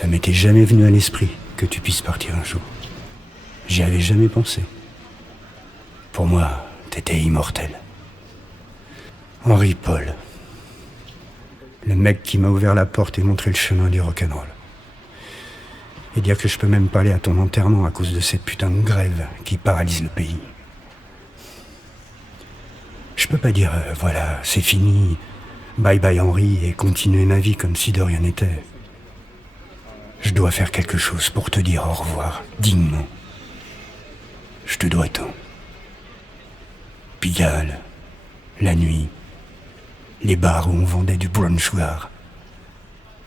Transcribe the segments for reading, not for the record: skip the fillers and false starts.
Ça m'était jamais venu à l'esprit que tu puisses partir un jour. J'y avais jamais pensé. Pour moi, t'étais immortel. Henri Paul. Le mec qui m'a ouvert la porte et montré le chemin du rock'n'roll. Et dire que je peux même pas aller à ton enterrement à cause de cette putain de grève qui paralyse le pays. Je peux pas dire, voilà, c'est fini, bye bye Henri, et continuer ma vie comme si de rien n'était. Je dois faire quelque chose pour te dire au revoir, dignement. Je te dois tout. Pigalle, la nuit, les bars où on vendait du brown sugar,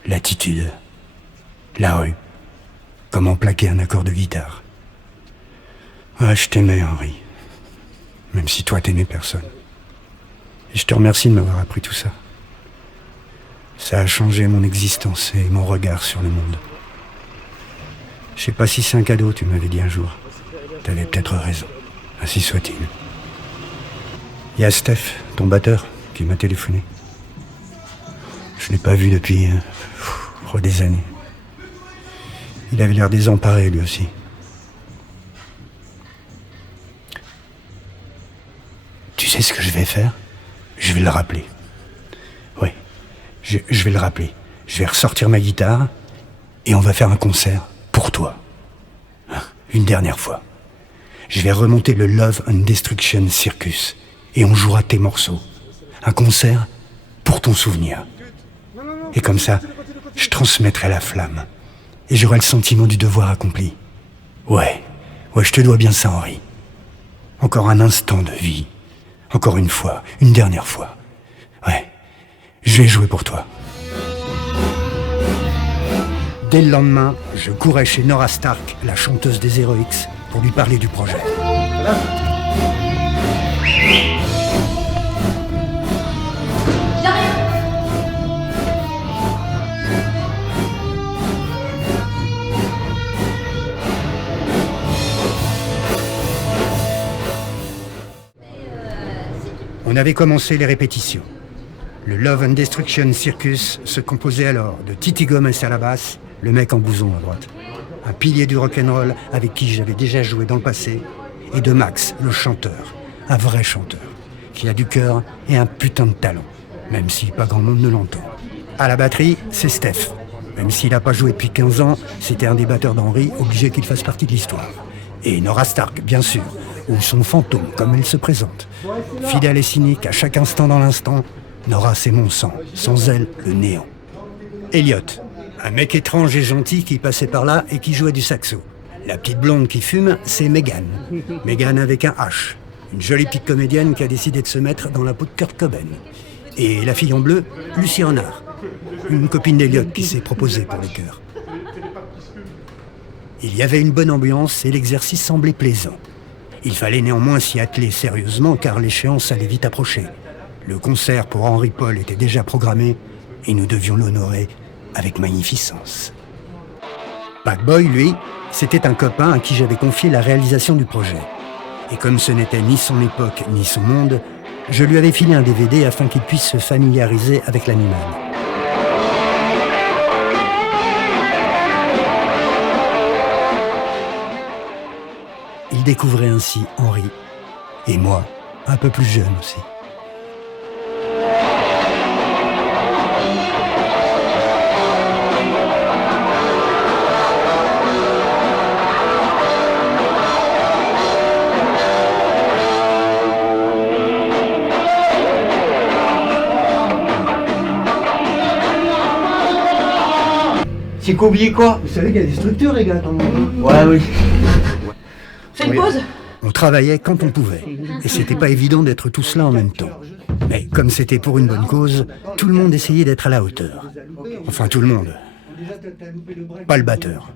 l'attitude, la rue, comment plaquer un accord de guitare. Ah, je t'aimais, Henri, même si toi t'aimais personne. Et je te remercie de m'avoir appris tout ça. Ça a changé mon existence et mon regard sur le monde. Je sais pas si c'est un cadeau, tu m'avais dit un jour. T'avais peut-être raison, ainsi soit-il. Il y a Steph, ton batteur, qui m'a téléphoné. Je l'ai pas vu depuis des années. Il avait l'air désemparé, lui aussi. Tu sais ce que je vais faire ? Je vais le rappeler. Oui, je vais le rappeler. Je vais ressortir ma guitare et on va faire un concert pour toi. Une dernière fois. Je vais remonter le Love and Destruction Circus et on jouera tes morceaux. Un concert pour ton souvenir. Et comme ça, je transmettrai la flamme et j'aurai le sentiment du devoir accompli. Ouais, je te dois bien ça, Henri. Encore un instant de vie. Encore une fois, une dernière fois. Ouais, je vais jouer pour toi. Dès le lendemain, je courais chez Nora Stark, la chanteuse des Heroics, pour lui parler du projet. On avait commencé les répétitions. Le Love and Destruction Circus se composait alors de Titi Gomez à la basse, le mec en blouson à droite, un pilier du rock'n'roll avec qui j'avais déjà joué dans le passé, et de Max, le chanteur, un vrai chanteur, qui a du cœur et un putain de talent, même si pas grand monde ne l'entend. À la batterie, c'est Steph. Même s'il n'a pas joué depuis 15 ans, c'était un des batteurs d'Henri, obligé qu'il fasse partie de l'histoire. Et Nora Stark, bien sûr, ou son fantôme, comme elle se présente. Fidèle et cynique à chaque instant dans l'instant, Nora c'est mon sang, sans elle, le néant. Elliot, un mec étrange et gentil qui passait par là et qui jouait du saxo. La petite blonde qui fume, c'est Megan. Megan avec un H. Une jolie petite comédienne qui a décidé de se mettre dans la peau de Kurt Cobain. Et la fille en bleu, Lucie Renard. Une copine d'Elliot qui s'est proposée pour le chœur. Il y avait une bonne ambiance et l'exercice semblait plaisant. Il fallait néanmoins s'y atteler sérieusement car l'échéance allait vite approcher. Le concert pour Henri Paul était déjà programmé et nous devions l'honorer avec magnificence. Packboy, lui, c'était un copain à qui j'avais confié la réalisation du projet. Et comme ce n'était ni son époque ni son monde, je lui avais filé un DVD afin qu'il puisse se familiariser avec l'animal. Il découvrait ainsi Henri, et moi, un peu plus jeune aussi. C'est qu'oublier quoi? Vous savez qu'il y a des structures, les gars, dans le monde. Ouais, oui. C'est une pause. On travaillait quand on pouvait, et c'était pas évident d'être tous là en même temps. Mais comme c'était pour une bonne cause, tout le monde essayait d'être à la hauteur. Enfin, tout le monde. Pas le batteur.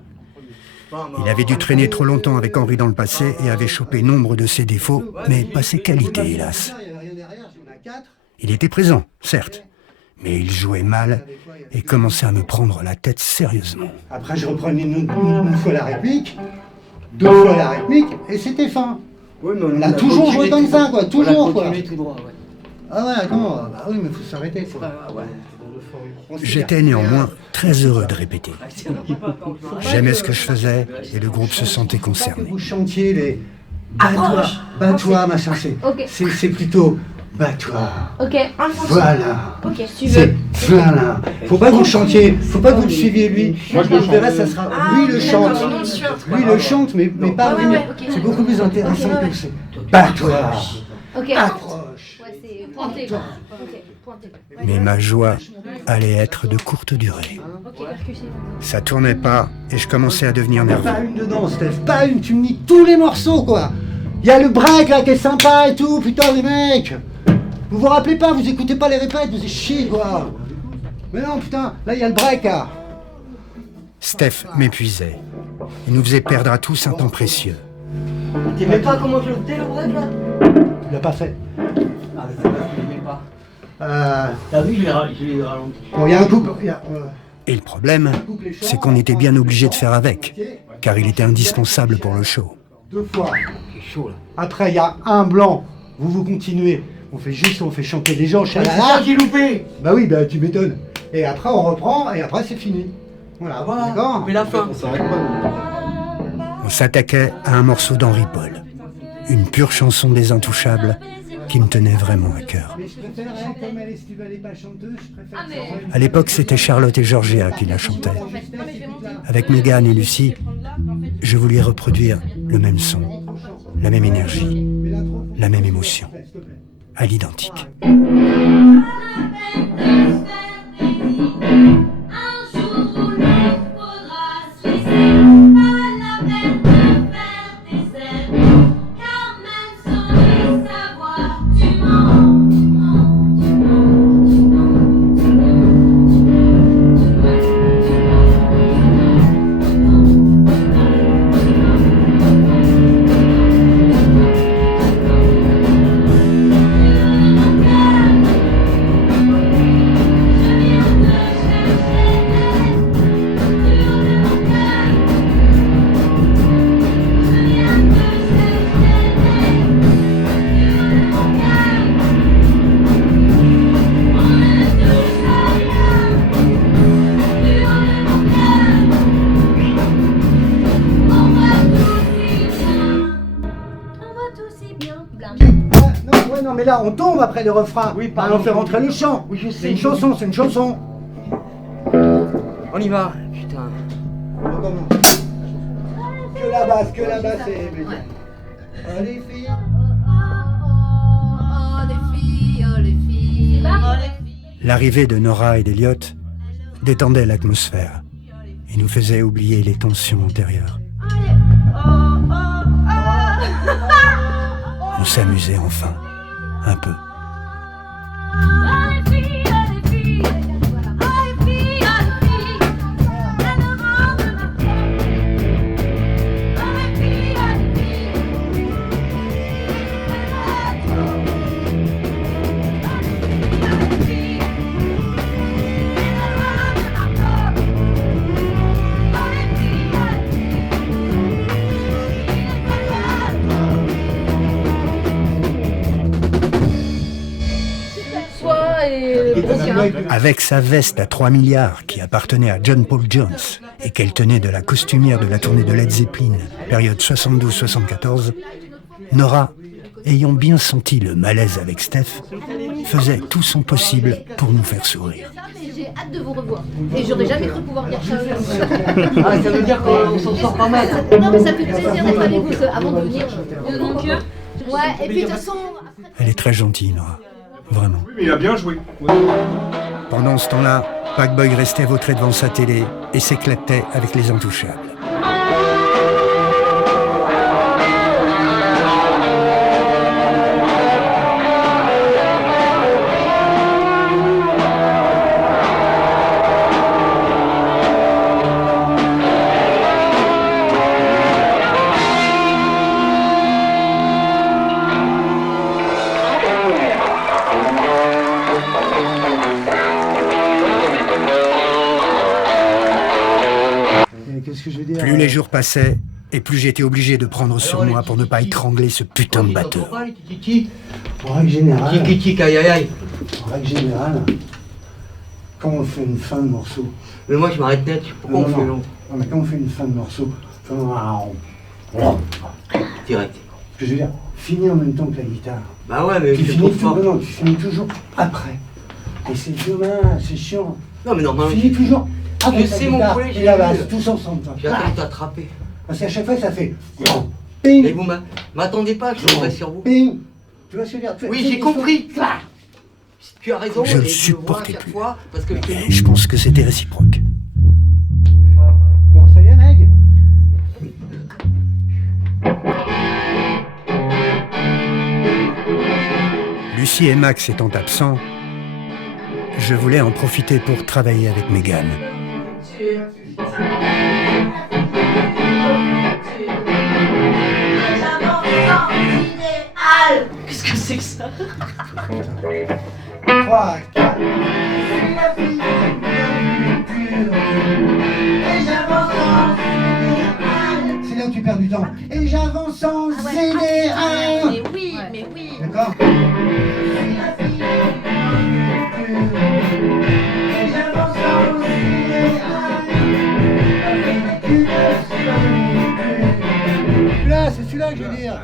Il avait dû traîner trop longtemps avec Henri dans le passé et avait chopé nombre de ses défauts, mais pas ses qualités, hélas. Il était présent, certes, mais il jouait mal et commençait à me prendre la tête sérieusement. Après, je reprenais une fois la rythmique, deux fois la rythmique, et c'était fin. Oui, mais On a toujours joué comme ça, quoi, toujours, quoi. Tout droit, ouais. Ah ouais, attends, bah oui, mais faut s'arrêter, quoi. Ouais. J'étais néanmoins très heureux de répéter. J'aimais ce que je faisais et le groupe se sentait concerné. Vous chantiez les bats-toi, machin, c'est plutôt bats-toi. Ok. Voilà. Ok, si tu veux. Voilà. Faut pas que vous chantiez, faut pas que vous le suiviez lui. Moi je verrai, ça sera lui le chante. Lui le chante, mais pas Ouais, venir. ouais, ok. C'est beaucoup plus intéressant Ok, ouais, que c'est. Bats-toi. Ok. Approche. Ouais, c'est pointé. Ok, pointé. Mais ma joie allait être de courte durée. Ok, percussif. Ça tournait pas et je commençais à devenir Pas nerveux. une dedans, Steph, pas une, tu me niques tous les morceaux quoi. Il y a le break là qui est sympa et tout, putain les mecs. Vous vous rappelez pas, vous écoutez pas les répètes, vous êtes chiés quoi. Mais non putain, là il y a le break là. Steph m'épuisait. Il nous faisait perdre à tous un temps précieux. T'aimais pas comment je le faisais le break là? Il l'a pas fait. Ah, c'est parce que j'aimais pas. T'as vu, je l'ai ralenti. Bon, il y a un couple. Et le problème, c'est qu'on était bien obligé de faire avec, car il était indispensable pour le show. 2 fois. C'est chaud là. Après, il y a un blanc. Vous continuez. On fait chanter les gens. C'est ça que j'ai loupé. Bah oui, bah tu m'étonnes. Et après, on reprend et après, c'est fini. Voilà, Voilà, d'accord. mais la fin. On s'attaquait à un morceau d'Henri Paul, une pure chanson des Intouchables qui me tenait vraiment à cœur. Mais je préfère, comme elle est, si tu veux, elle est pas chanteuse, je préfère. À l'époque, c'était Charlotte et Georgia qui la chantaient. Avec Mégane et Lucie, je voulais reproduire le même son, la même énergie, la même émotion, à l'identique. Non mais là on tombe après le refrain. Oui, bah, pardon. on fait rentrer le chant. Oui, je C'est sais. une chanson, c'est une chanson. On y va. Putain. On recommence. Que la basse et les filles. L'arrivée de Nora et d'Eliott détendait l'atmosphère et nous faisait oublier les tensions antérieures. On s'amusait enfin, un peu. Avec sa veste à 3 milliards qui appartenait à John Paul Jones et qu'elle tenait de la costumière de la tournée de Led Zeppelin, période 72-74, Nora, ayant bien senti le malaise avec Steph, faisait tout son possible pour nous faire sourire. J'ai hâte de vous revoir. Et j'aurais jamais cru pouvoir dire ça. Ah, ça veut dire qu'on s'en sort pas mal. Non, mais ça fait plaisir d'être avec vous avant de venir. Donc, ouais, et puis de toute façon. Elle est très gentille, Nora. Vraiment. Oui, mais il a bien joué. Pendant ce temps-là, Pac-Boy restait vautré devant sa télé et s'éclatait avec les Intouchables. Qu'est-ce que je veux dire? Plus les jours passaient, et plus j'étais obligé de prendre sur moi pour ne pas étrangler ce putain de batteur. Tiki, En règle générale. tiki, aïe aïe aïe. En règle générale. Quand on fait une fin de morceau. Mais moi je m'arrête net, pourquoi on fait long? Non, mais quand on fait une fin de morceau, Direct. ce que je veux dire, finir en même temps que la guitare. Bah ouais, mais Tu c'est finis, trop fort. non, tu finis toujours après. Et c'est dommage, c'est chiant. Non mais normalement, Tu finis toujours avec la sais, mon guitare poulet, et j'ai la vu. basse, tous ensemble. Toi. j'attends de t'attraper. Parce qu'à chaque fois, ça fait Mais ping, vous m'attendez pas, je tomberai sur vous. ping. Tu vois ce que je veux dire? Tu Oui, fais j'ai des compris. sons. Tu as raison, Je le et je le vois à supportais chaque plus. fois, parce que Et je pense que c'était réciproque. Bon, ça y est, mec. Lucie et Max étant absents, je voulais en profiter pour travailler avec Mégane. Qu'est-ce que c'est que ça? 3, 4. C'est là où tu perds du temps. Et j'avance sans aider un. Mais oui, mais oui. D'accord? Celui-là, c'est celui-là que je veux dire.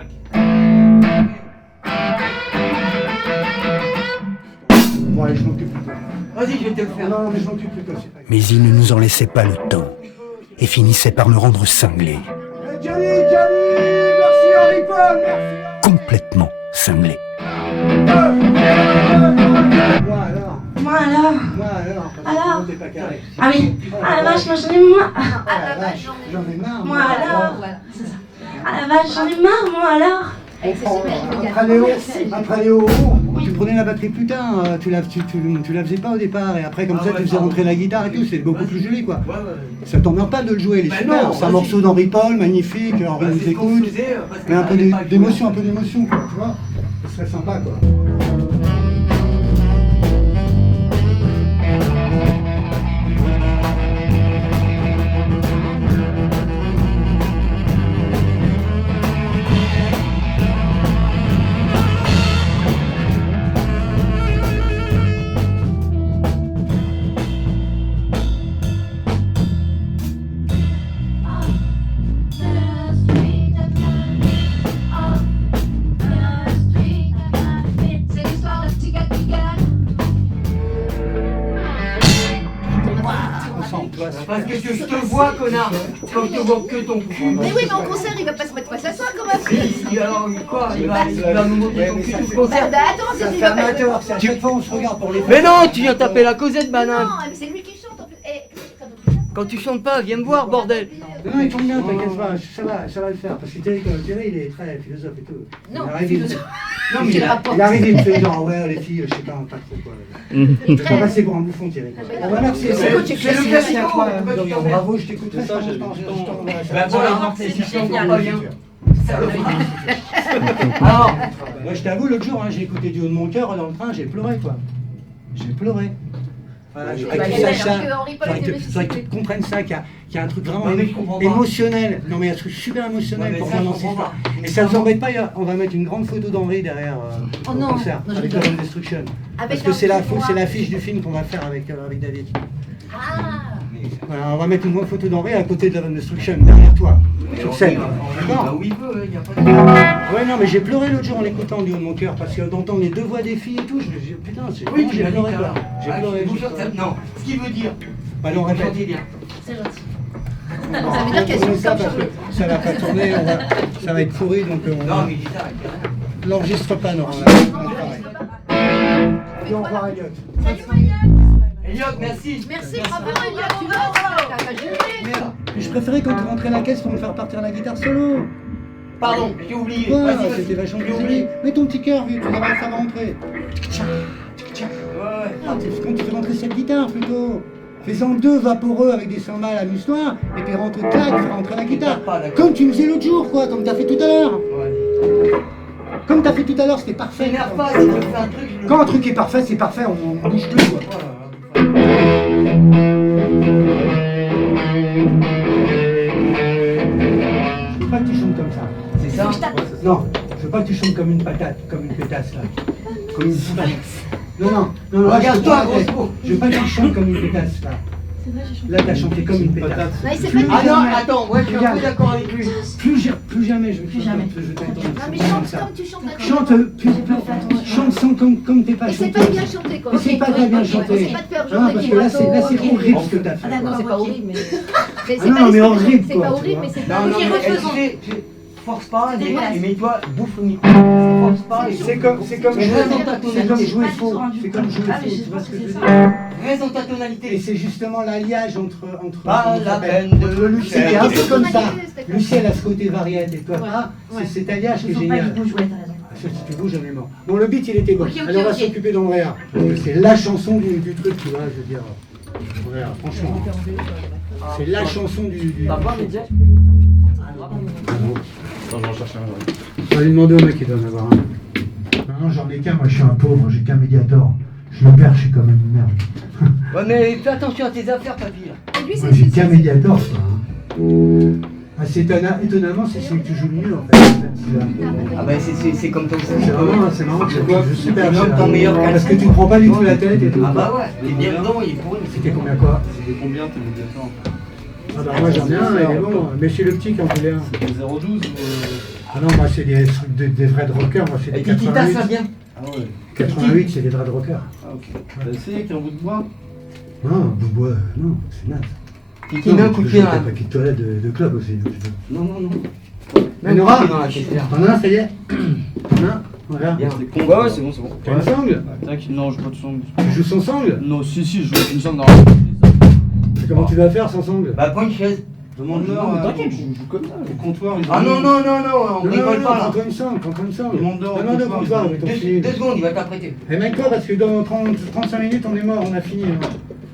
Bon, allez, je m'occupe plus de toi. vas-y, je vais te le faire. Non, mais je m'occupe plus de toi. Mais il ne nous en laissait pas le temps et finissait par me rendre cinglé, Johnny, merci Henri Paul, merci. complètement cinglé. Moi alors, Moi alors? parce que Alors sinon t'es pas carré. Ah oui. Ah la vache, moi j'en ai marre. Ah la vache, j'en ai marre. Moi alors? Ah la vache, j'en ai marre, moi alors? Après les hauts, tu prenais la batterie plus tard, tu la faisais pas au départ, et après comme Ah ça ouais, tu faisais pardon. rentrer la guitare et tout, c'est beaucoup plus joli quoi. Ouais, ouais. Ça t'emmerde pas de le jouer, il est Bah super, non, c'est un vas-y. morceau d'Henri Paul, magnifique, Henri Bah, nous c'est ce qu'on écoute, faisait, parce que mais un peu j'arrivais pas à jouer. d'émotion quoi, tu vois, ce serait sympa quoi. C'est l'histoire de petit gars qui gagne. Ensemble, tu vois, c'est Parce que je te vois, connard. Quand je te vois que ton cul. Mais oui, mais en concert, il va pas se mettre face à soi quand même. Et alors, quoi il va nous montrer ton cul tout le concert. Bah attends, ça c'est fait amateur, c'est à chaque fois on se regarde pour les Mais non, tu viens taper la causette, banane. Non, mais c'est lui qui chante en plus. Quand tu chantes pas, viens me voir, bordel. Non, il tombe bien, t'inquiète pas, ça va le faire, parce que Thierry, il est très philosophe et tout. Non, il arrive, philosophe. Non, mais Quel rapport? il arrive, il me fait genre, ouais, les filles, je sais pas trop quoi. Je vais pas passer pour un bouffon, Thierry. Quoi. Bon, bah, merci, C'est le classico, pourquoi tu Donc, t'en mets? bravo, je t'écouterai. Ça, je j'ai t'en- du je temps. t'enverrai ça. Bah voilà, c'est si on génial. pas bien. Alors, Moi, je t'avoue, l'autre jour, hein, j'ai écouté du haut de mon cœur dans le train, j'ai pleuré, quoi. J'ai pleuré. Voilà, je voudrais que tu il a saches l'air ça. que Henri Paul Je voudrais était que- je voudrais que tu comprennes ça, qu'il y a un truc vraiment Non, mais je comprends pas. émotionnel. Non, mais un truc super émotionnel Ouais, mais pour ça, moi je dans cette comprends histoire. pas. Et ça vous embête pas, on va mettre une grande photo d'Henri derrière Oh au non, concert, non, je avec rigole. Love and Destruction. Avec Parce que un c'est petit l'affiche du film qu'on va faire avec David. Ah. Voilà, on va mettre une grande photo d'Henri à côté de Love and Destruction, derrière toi, sur scène. Bah D'accord? où il veut, il n'y a pas de... Ouais, non, mais j'ai pleuré l'autre jour en l'écoutant du haut de mon cœur, parce que d'entendre les deux voix des filles et tout, putain, Oui, tu j'ai l'as dit pleuré tout à quoi. l'heure. J'ai Ah, pleuré. vous j'ai chantez- pleuré. Non, ce qui veut dire, Allez, on répète. chantez bien. C'est gentil. Ça veut dire qu'elles sont comme Charlotte. Ça va pas tourner, ça va être pourri, donc Non, mais guitare, il fait rien. l'enregistre pas, Nora. Dis au revoir, Elliot. Elliot, merci. Merci, bravo, Elliot, tu vois, t'as juré. Merde. Mais je préférais quand tu rentrais la caisse pour me faire partir la guitare solo. Pardon, j'ai oublié. Ouais, Vas-y, vas-y. c'était vachement J'ai plus oublié. joli. Mets ton petit cœur, vieux, tu devrais le faire rentrer. Ouais, ouais. Ah, quand tu fais rentrer cette guitare plutôt. Fais-en deux vaporeux avec des cymbales, amuse-toi, et puis rentre clac, fais rentrer la guitare. Pas, d'accord. Comme tu me faisais l'autre jour, quoi, comme t'as fait tout à l'heure. Ouais. Comme t'as fait tout à l'heure, c'était parfait. T'énerve pas, si tu fais un truc, je le... Quand un truc est parfait, c'est parfait, on bouge plus, quoi. Je veux pas que tu chantes comme ça. C'est ça? Non, je veux pas que tu chantes comme une patate, comme une pétasse, là. Comme une patate. non, là, Regarde-toi, je veux pas- gros. je veux pas que tu chantes comme une pétasse, là. C'est vrai, j'ai chanté. Là, t'as chanté comme une pétasse. Non, il sait pas Ah du non, tout. attends, ouais, je suis un peu d'accord avec lui. Plus jamais, je Plus jamais. t'entends. Non, mais chante comme tu chantes la Chante, chante sans comme t'es pas Et c'est chanté. pas bien chanté quoi. C'est pas très bien chanté. C'est pas de faire Non, chanter parce qui que là, c'est bateau, horrible ce que t'as Ah fait. d'accord, C'est pas horrible, mais. C'est Ah non, pas mais les- horrible, C'est quoi, pas tu horrible, vois. mais c'est Non, pas. non, Qui mais refaisons. tu forces pas C'est dégueulasse. et mets-toi, bouffe le micro. Force pas et C'est comme c'est jouer comme jouer faux. faux. C'est comme jouer Ah, mais faux, je tu vois pense ce que que je c'est veux ça. dire. Reste dans ta Et tonalité. c'est justement l'alliage entre Pas comment ça la s'appelle, peine de entre Lucie, faire qui est un des peu comme ça. tonalités, c'est Lucie, elle a ce côté variette et toi Ouais. pas. Ouais. C'est cet alliage qui est Il faut pas génial. qu'il bouge, ouais, t'as raison. Ah, si tu bouges, on est mort. Bon, le beat, il était bon. Ok, ok, Alors, on va ok. s'occuper d'Andrea. Parce que c'est la chanson du truc, tu vois, je veux dire. Andrea, franchement. C'est la chanson du. T'as pas un média? Attends, je vais en chercher un. Ouais. On va lui demander au mec qui doit en avoir un. Non, j'en ai qu'un, moi je suis un pauvre, j'ai qu'un médiator. Je le perds, je suis quand même une merde. Ouais, mais fais attention à tes affaires, papy. Là. Et lui, Moi c'est. j'ai qu'un médiator, quoi. Ah, c'est étonnamment, c'est celui que tu joues le mieux en fait. C'est Ah bah c'est comme ton c'est vraiment, c'est marrant, c'est quoi je suis C'est comme ton meilleur parce que tu te prends pas du tout la tête et tout. Ah bah ouais, t'es bien dedans, il est pourri. C'était combien quoi? C'était combien tes médiateurs? Ah bah moi j'en ai un, il est bon. Mais chez le petit qui en voulait un. C'était 0,12 ou. Ah non, moi c'est des trucs des vrais de rockers, moi c'est des Et Titita, 88. ça vient. Ah ouais. 88 c'est des vrais de rockers. Ah ok. T'as essayé avec un bout de bois? Non, Boubois, non, c'est naze. Titi, mets un coup de pied dans T'as la... pas de toilette de club aussi. donc je veux. Non, non, non. Mais Mets un Nora, coup de pied dans la caissière. t'en as un, ça y est? Non, regarde. Bien. Ouais, ouais, c'est bon, c'est bon. T'as une sangle? Tac, non, je joue pas de son. Tu joues sans sangle? Non, si, je joue avec une sangle dans Comment tu vas faire sans sangle? Bah prends une chaise. Demande-leur. T'inquiète, je joue comme ça. Au comptoir, ils ont. Ah non, non, non, non, on rigole pas là. prends-toi une sangle, prends-toi une sangle. Demande-leur au Demande au comptoir, comptoir, ils ont- mais t'en Deux finis. secondes, il va t'apprêter. Et mec-toi parce que dans 35 minutes on est mort, on a fini. hein.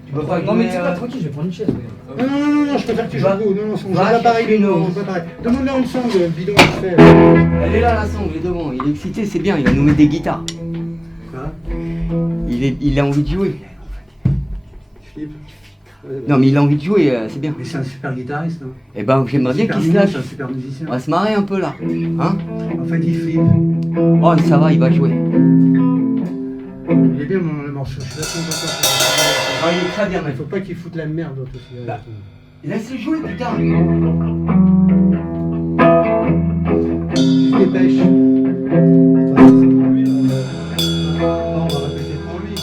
Tu peux pas Non mais jouer, tu sais pas, tranquille, je vais prendre une chaise. Regarde. Non, je préfère que tu joues Va- beau. Non, on joue va pas pareil, chercher non, une- on joue pas pareil. Demande-leur une sangle, bidon, vite fait. Elle est là la sangle, il est devant. Il est excité, c'est bien, il va nous mettre des guitares. Quoi? Il a envie de jouer. Philippe? Non mais il a envie de jouer, c'est bien. Mais c'est un super guitariste, non? Eh ben j'aimerais bien Super qu'il se mignon, lâche. c'est un super musicien. On va se marrer un peu là. Hein? En fait, il flippe. Oh ça va, il va jouer. Il est bien le morceau, je suis vachement content. Ah, il est très bien Il mec. faut pas qu'il foute la merde l'autre aussi. Bah. Laisse-le jouer putain. Tu te dépêches. On va répéter pour lui.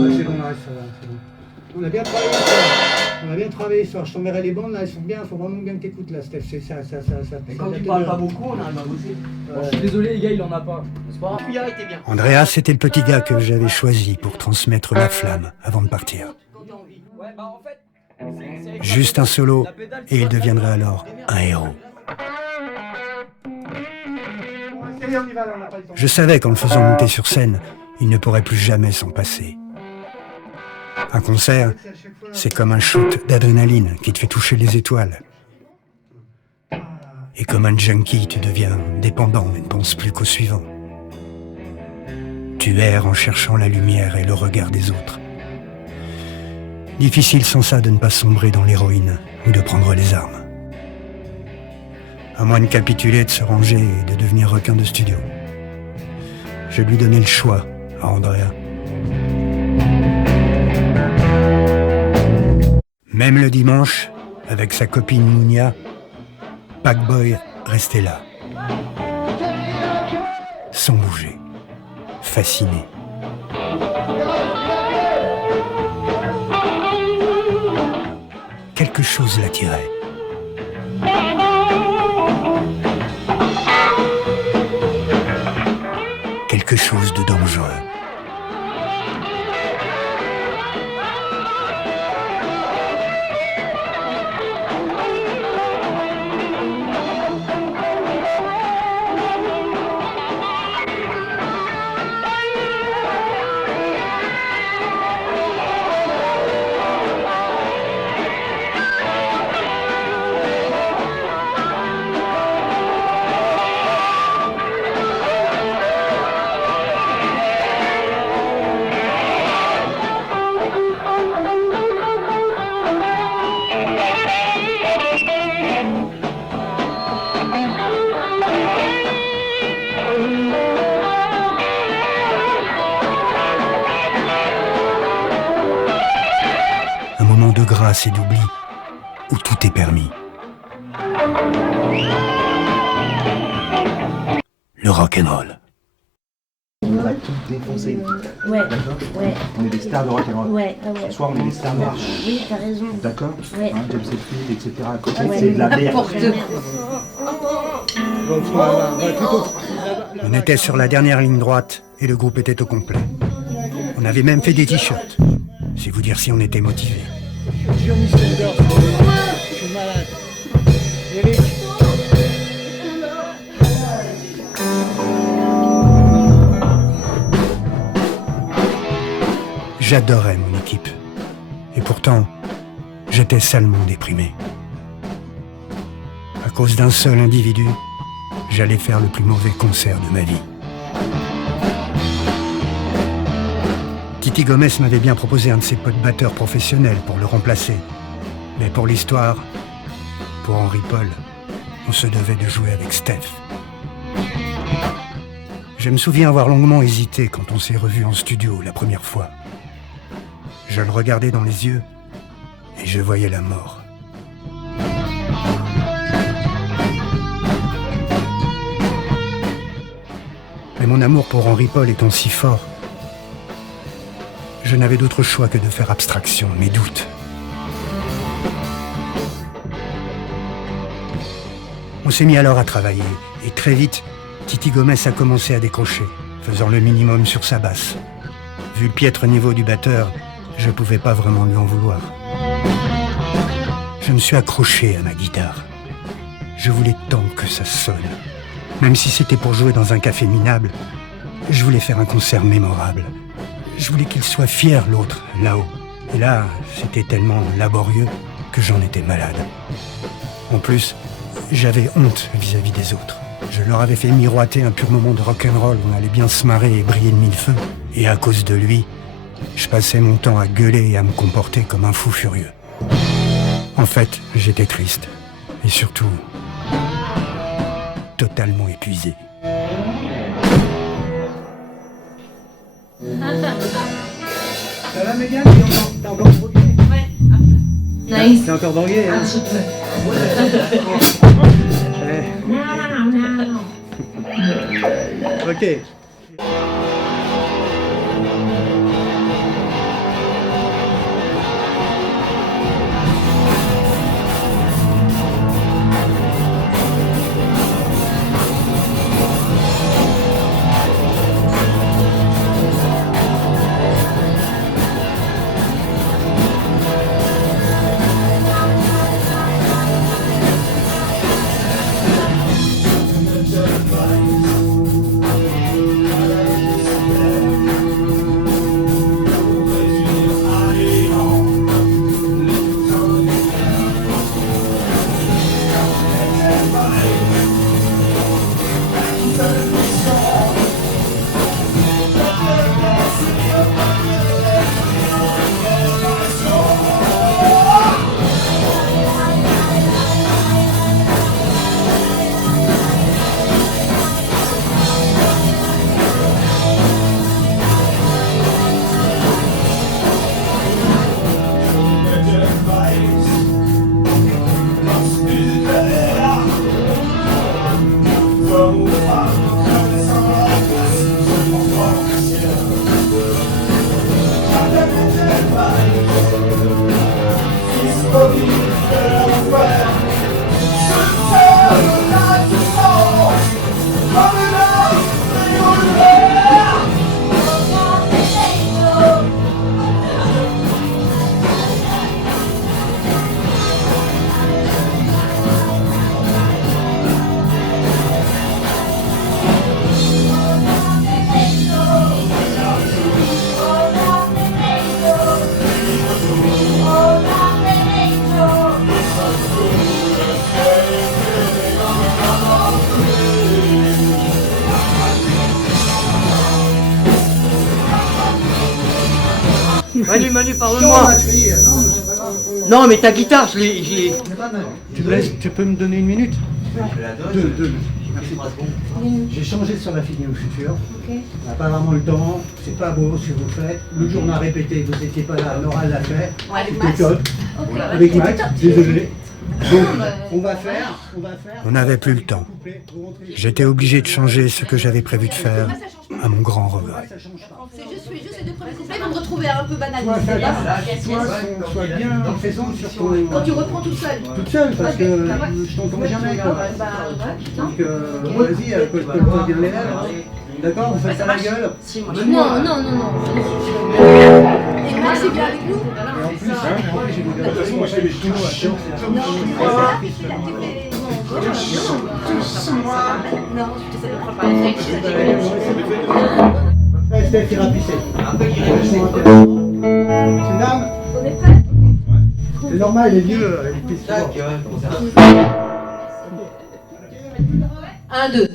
Ouais, c'est bon, là, ça va, c'est bon. On a bien travaillé ça. On a bien travaillé ça. Je t'enverrai les bandes là, elles sont bien, faut vraiment bien que t'écoutes là, Steph. C'est ça. Et quand tu parles pas beaucoup, on arrive à bosser. Bon, je suis désolé les gars, il en a pas. C'est pas grave. Puis arrêtez bien. Andreas, c'était le petit gars que j'avais choisi pour transmettre la flamme avant de partir. Quand t'as envie. Ouais, bah en fait. c'est avec Juste un solo, et il deviendrait alors un héros. Allez, on y va là, on n'a pas le temps. Je savais qu'en le faisant monter sur scène, il ne pourrait plus jamais s'en passer. Un concert, c'est comme un shoot d'adrénaline qui te fait toucher les étoiles. Et comme un junkie, tu deviens dépendant et ne penses plus qu'au suivant. Tu erres en cherchant la lumière et le regard des autres. Difficile sans ça de ne pas sombrer dans l'héroïne ou de prendre les armes. À moins de capituler, de se ranger et de devenir requin de studio. Je lui donnais le choix à Andrea. Même le dimanche, avec sa copine Mounia, Packboy restait là. Sans bouger, fasciné. Quelque chose l'attirait. Quelque chose de dangereux. moment de grâce et d'oubli où tout est permis. Le rock'n'roll. Défoncé. Ouais, ouais, On est des stars de rock'n'roll. ouais, ouais. Ce soir, on est des stars marches. Oui, t'as raison. D'accord Ouais. James Hetfield, etc. À côté, Ouais. c'est de la merde. On était sur la dernière ligne droite et le groupe était au complet. On avait même fait des t-shirts. C'est vous dire si on était motivés. Je suis malade. Eric. J'adorais mon équipe. Et pourtant, j'étais salement déprimé. À cause d'un seul individu, j'allais faire le plus mauvais concert de ma vie. Titi Gomez m'avait bien proposé un de ses potes batteurs professionnels pour le remplacer. Mais pour l'histoire, pour Henri Paul, on se devait de jouer avec Steph. Je me souviens avoir longuement hésité quand on s'est revus en studio la première fois. Je le regardais dans les yeux et je voyais la mort. Mais mon amour pour Henri Paul étant si fort, je n'avais d'autre choix que de faire abstraction de mes doutes. On s'est mis alors à travailler et très vite, Titi Gomez a commencé à décrocher, faisant le minimum sur sa basse. Vu le piètre niveau du batteur, je ne pouvais pas vraiment lui en vouloir. Je me suis accroché à ma guitare. Je voulais tant que ça sonne. Même si c'était pour jouer dans un café minable, je voulais faire un concert mémorable. Je voulais qu'il soit fier, l'autre, là-haut. Et là, c'était tellement laborieux que j'en étais malade. En plus, j'avais honte vis-à-vis des autres. Je leur avais fait miroiter un pur moment de rock'n'roll où on allait bien se marrer et briller de mille feux. Et à cause de lui, je passais mon temps à gueuler et à me comporter comme un fou furieux. En fait, j'étais triste. Et surtout, totalement épuisé. Ça va, Mégane? T'as encore drogué? Nice. T'es encore drogué, hein? Un petit peu. Ok. Manu, parle-moi. Non, mais ta guitare, je l'ai. Tu peux me donner une minute? Deux. J'ai changé sur la fille au futur. Ok. On n'a pas vraiment le temps, c'est pas beau ce que vous faites. Le jour on a répété, vous n'étiez pas là, Nora l'a fait. Ouais, avec C'était Max. top. Ok. Avec Max, Top. désolé. Donc, on va faire. On n'avait plus le temps. J'étais obligé de changer ce que j'avais prévu de faire, à mon grand regret. C'est juste les deux premiers couplets vont me retrouver un peu banal. Sois bien présente sur ton... Quand tu reprends tout seul. Toute seule, parce que je t'entends jamais. Quoi. Donc, vas-y, colle-toi bien les lèvres. D'accord, vous faites ça la gueule. Non. Et Max est bien avec nous. Et en plus, j'ai De toute façon, moi je fais les vidéos à chaud. Non, je te sais le prendre Après, Steph ira pisser. C'est une dame. On est prêts? C'est normal, les vieux, ils pissent souvent. 1, 2.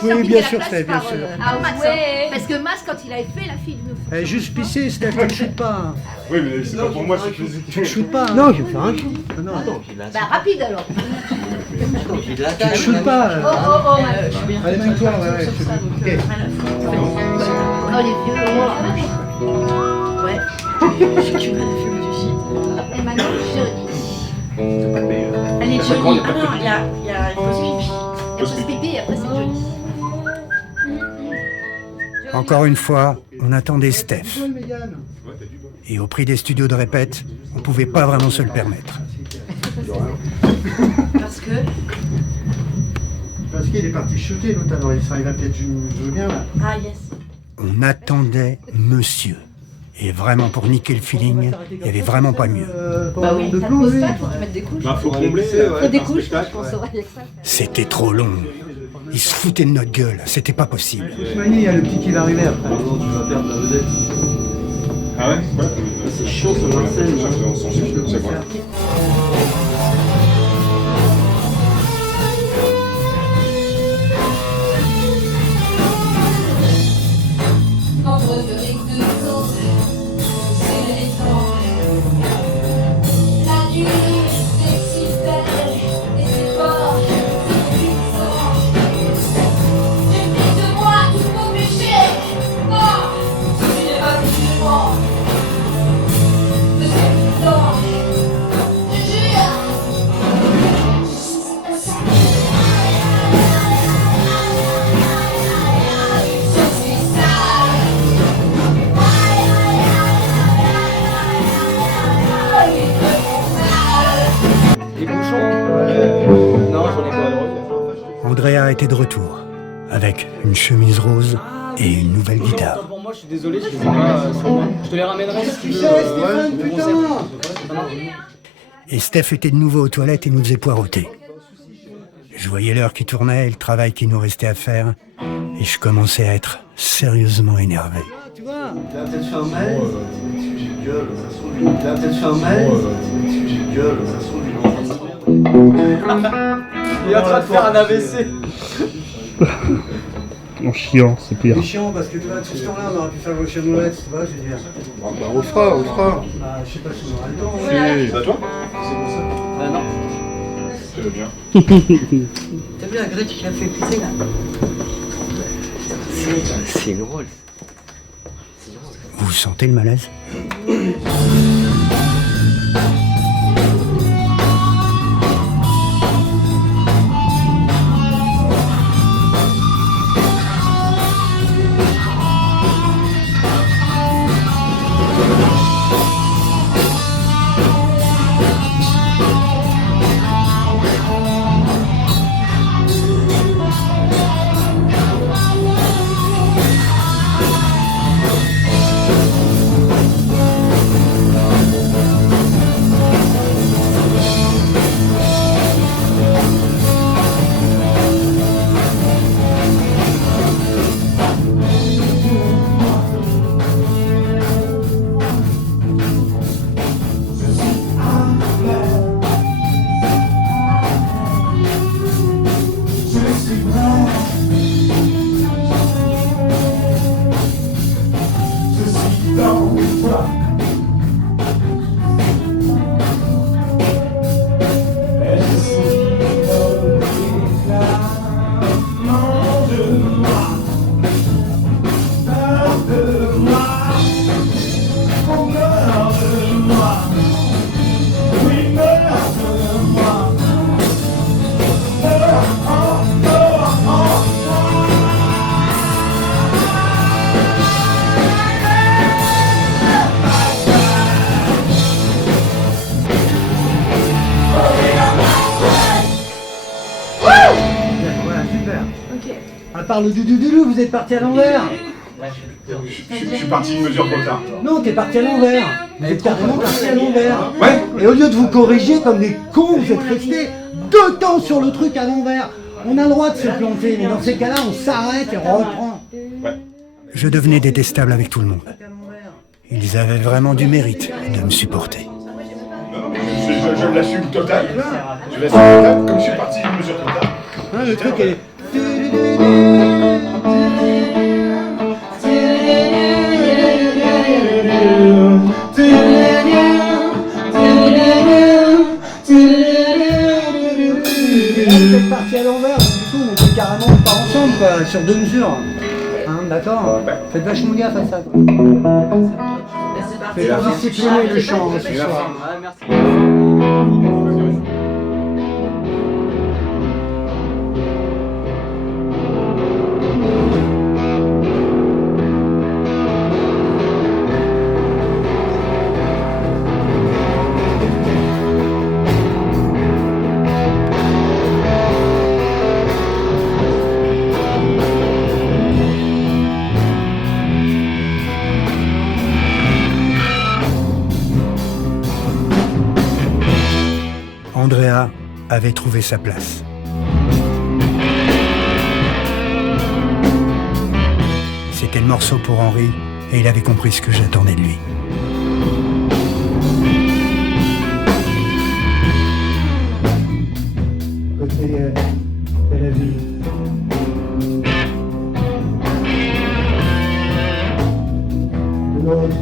Oui, bien sûr, Steph, bien sûr. Ah, Max, ouais. Parce que Max, quand il avait fait la fille de nous. Juste pisser, Steph, tu ne shootes pas. Oui, mais c'est pas pour moi, c'est physique. Tu ne shootes pas. Non, je vais faire un coup. Non, Bah, rapide alors. Tu ne shootes pas. Oh, allez, mets-toi, ouais. Ok. Oh, les vieux. Ouais. Tu vas fumer du shit. Et maintenant, Johnny. Allez, Johnny. Ah non, il y a une pause pipi. Après, c'est pipi et après, c'est Johnny. Encore une fois, on attendait Steph. Et au prix des studios de répète, on pouvait pas vraiment se le permettre. Parce que. Parce qu'il est parti shooter l'autre, alors il va peut-être jouer bien là. Ah, yes. On attendait monsieur. Et vraiment, pour niquer le feeling, il n'y avait vraiment pas mieux. Bah oui, de Ça plomb, pose oui. pas, faut qu'ils mettent des couches. Bah, faut combler. Faut des couches, je pense, ouais, avec ça. C'était trop long. Ils se foutaient de notre gueule, c'était pas possible. Ousmani, il y a le petit qui va arriver après. Ah ouais? C'est chaud ce Marcel. On s'en fiche, c'est quoi? Andrea était de retour, avec une chemise rose et une nouvelle guitare. Pour moi, je suis désolé, je les ai pas sur moi. Je te les ramènerai si tu veux. Stéphane, Le putain. concept. Et Steph était de nouveau aux toilettes et nous faisait poireauter. Je voyais l'heure qui tournait et le travail qui nous restait à faire, et je commençais à être sérieusement énervé. Tu vois, Il a peut-être fait un mail, j'ai gueule, ça se trouve lui. Il a peut-être fait un mail, j'ai gueule, ça se trouve lui. Il est en train de faire un AVC. En chiant, c'est pire. C'est chiant parce que tu vois, tout ce temps-là, on aurait pu faire le Ocean Roulette, tu vois, je veux dire. Bah, on le fera, on le fera. Bah, je sais pas si on aura le temps. Ouais. C'est à toi? C'est pour ça. Non. C'est bien. T'as vu la Grèce qui a fait pisser là? C'est drôle. Vous sentez le malaise? Voilà, super. Ok. À part le doudoudou, vous êtes parti à l'envers. Je suis parti une mesure trop tard. Non, t'es parti à l'envers. Vous êtes carrément parti à l'envers. Ouais. Et au lieu de vous corriger comme des cons, vous êtes restés 2 temps sur le truc à l'envers. On a le droit de se planter, mais dans ces cas-là, on s'arrête et on reprend. Je devenais détestable avec tout le monde. Ils avaient vraiment du mérite de me supporter. Non, je l'assume total. Je l'assume total, comme je suis parti une mesure trop tard. Hein, le truc, elle est... Vous êtes parti à l'envers, du coup, on était carrément pas ensemble, quoi, sur 2 mesures. Hein, d'accord? Faites vachement gaffe à ça, quoi. Faites pour discipliner le chant, ce soir. Andrea avait trouvé sa place. C'était le morceau pour Henri et il avait compris ce que j'attendais de lui. Côté Tel Aviv. De l'autre,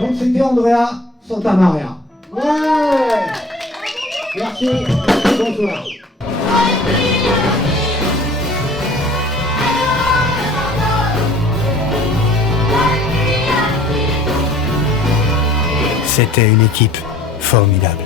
donc c'était Andrea Santa Maria. Ouais. Merci, bonsoir. C'était une équipe formidable.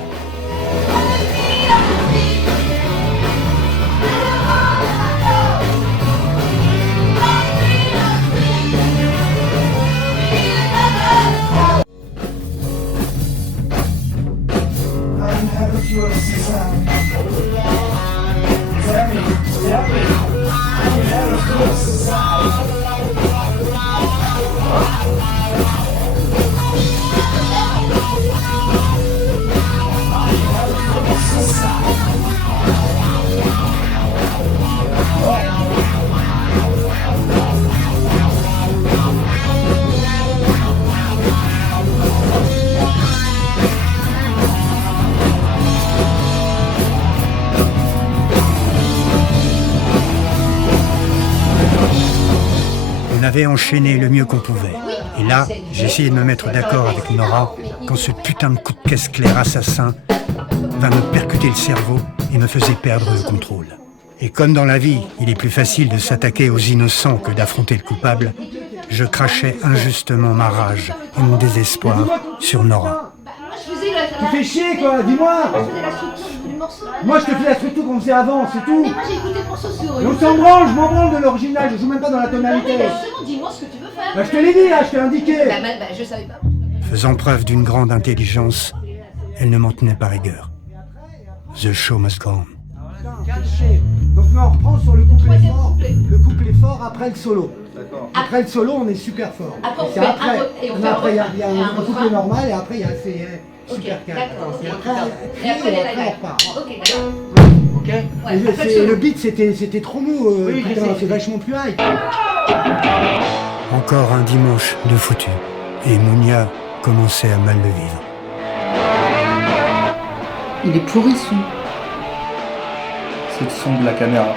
avait enchaîné le mieux qu'on pouvait. Et là, j'essayais de me mettre d'accord avec Nora quand ce putain de coup de caisse claire assassin vint me percuter le cerveau et me faisait perdre le contrôle. Et comme dans la vie, il est plus facile de s'attaquer aux innocents que d'affronter le coupable, je crachais injustement ma rage et mon désespoir sur Nora. Tu fais chier quoi, dis-moi. Moi je te fais la structure qu'on faisait avant, c'est tout. Mais moi j'ai écouté le morceau sur Et on s'en branle, je m'en branle de l'original, je joue même pas dans la tonalité. justement, dis-moi ce que tu veux faire. Bah je te l'ai dit là, je t'ai indiqué. Je savais pas. Faisant preuve d'une grande intelligence, elle ne m'en tenait pas rigueur. The show must go on. Donc là on reprend sur le couplet fort. Le couplet fort après le solo. Après le solo on est super fort. Après, on C'est fait après. et on Mais fait après il y a et un un couplet refrain. normal et après il y a c'est super calme. D'accord, Et ok. après, Et après, les on live. repart. Ok, d'accord. Ok. Ouais, Et après le solo. beat c'était trop mou, Oui, je putain, sais. c'est vachement plus high. Encore un dimanche de foutu. Et Mounia commençait à mal le vivre. Il est pourri ce son. C'est le son de la caméra.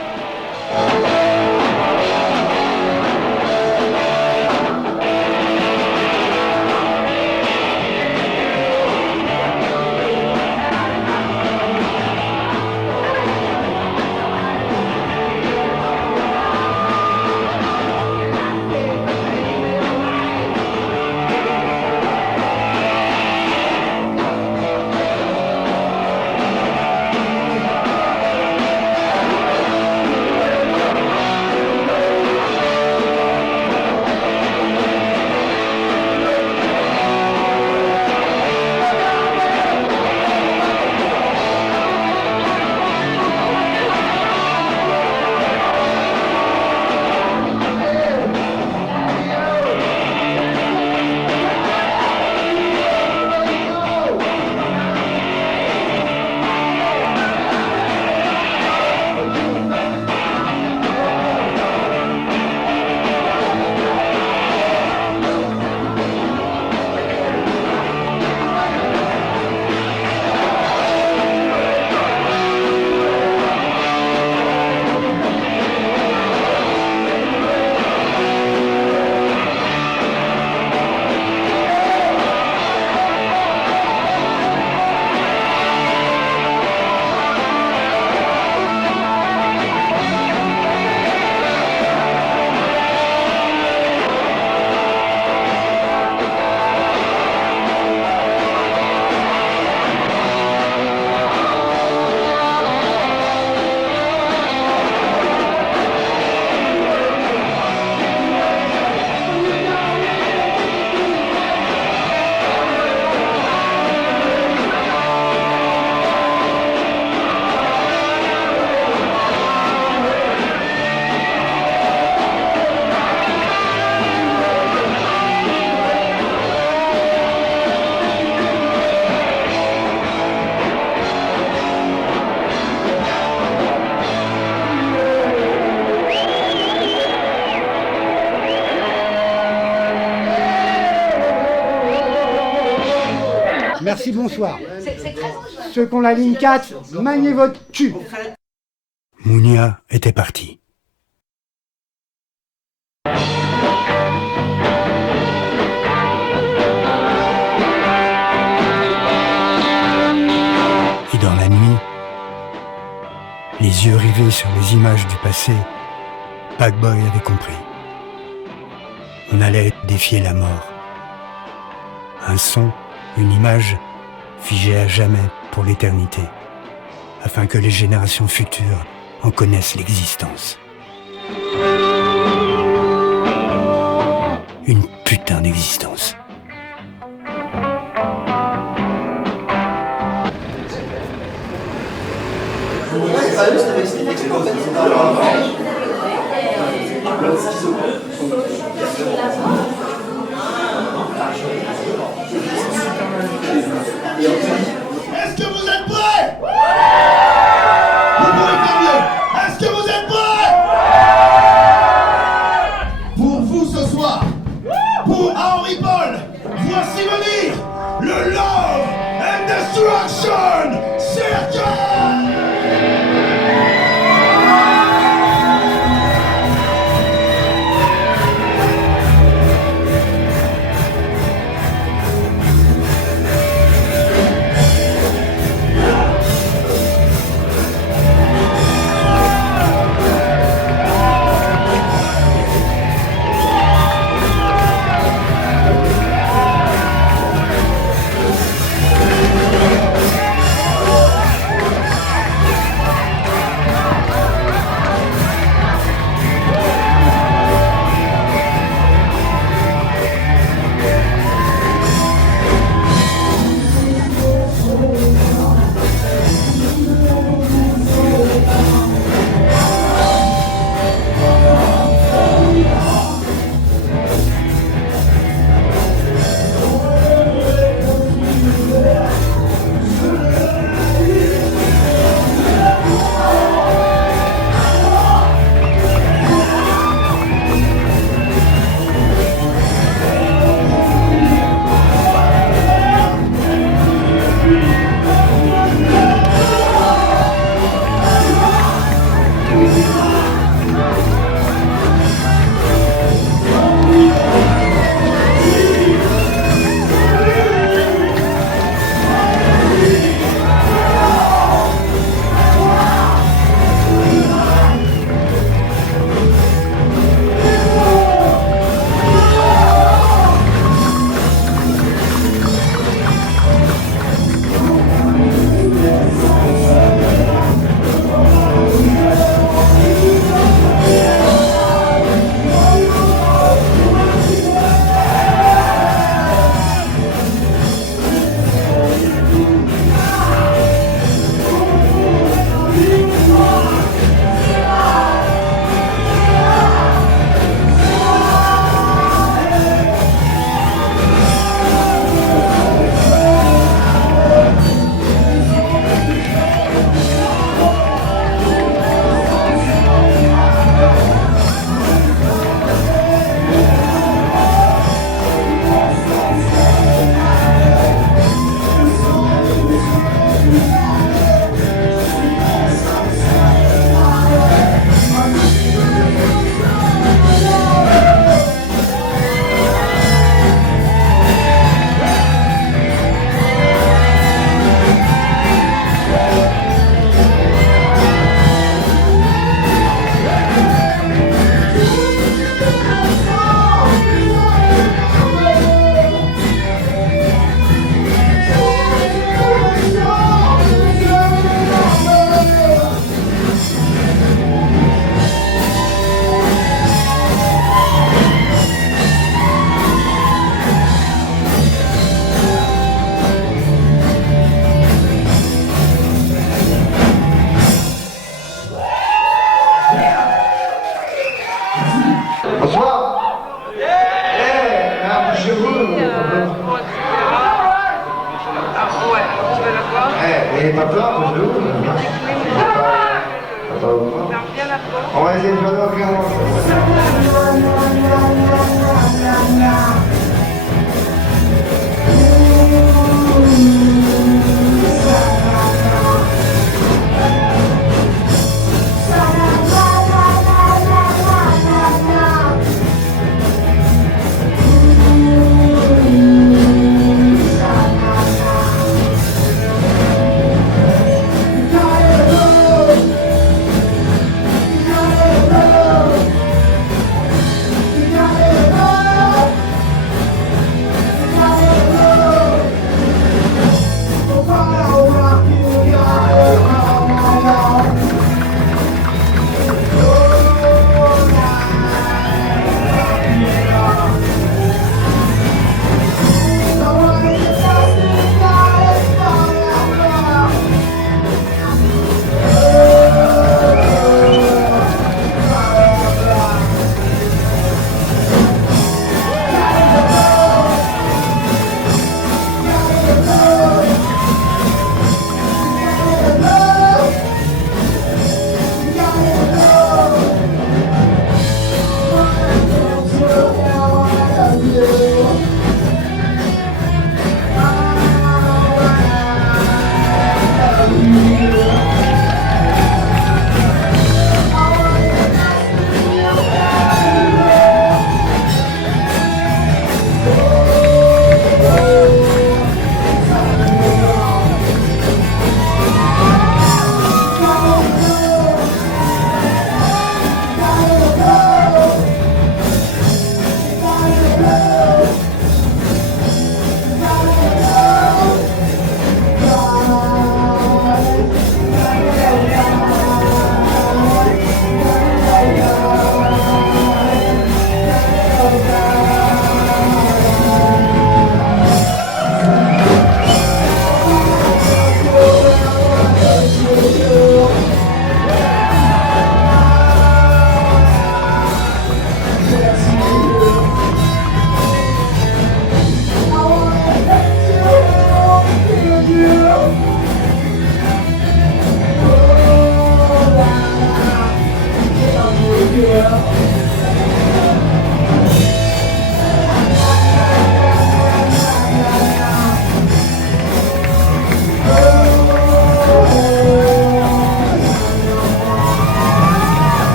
Merci, bonsoir. C'est très original. Ceux qui ont la ligne 4, maniez votre cul. Mounia était partie. Et dans la nuit, les yeux rivés sur les images du passé, Packboy avait compris. On allait défier la mort. Un son, une image, figée à jamais pour l'éternité, afin que les générations futures en connaissent l'existence. Une putain d'existence. Est-ce que vous êtes prêts? Vous pouvez faire mieux. Est-ce que vous êtes prêts? Pour vous ce soir, pour Henry Paul, voici venir le Love and Destruction Circus!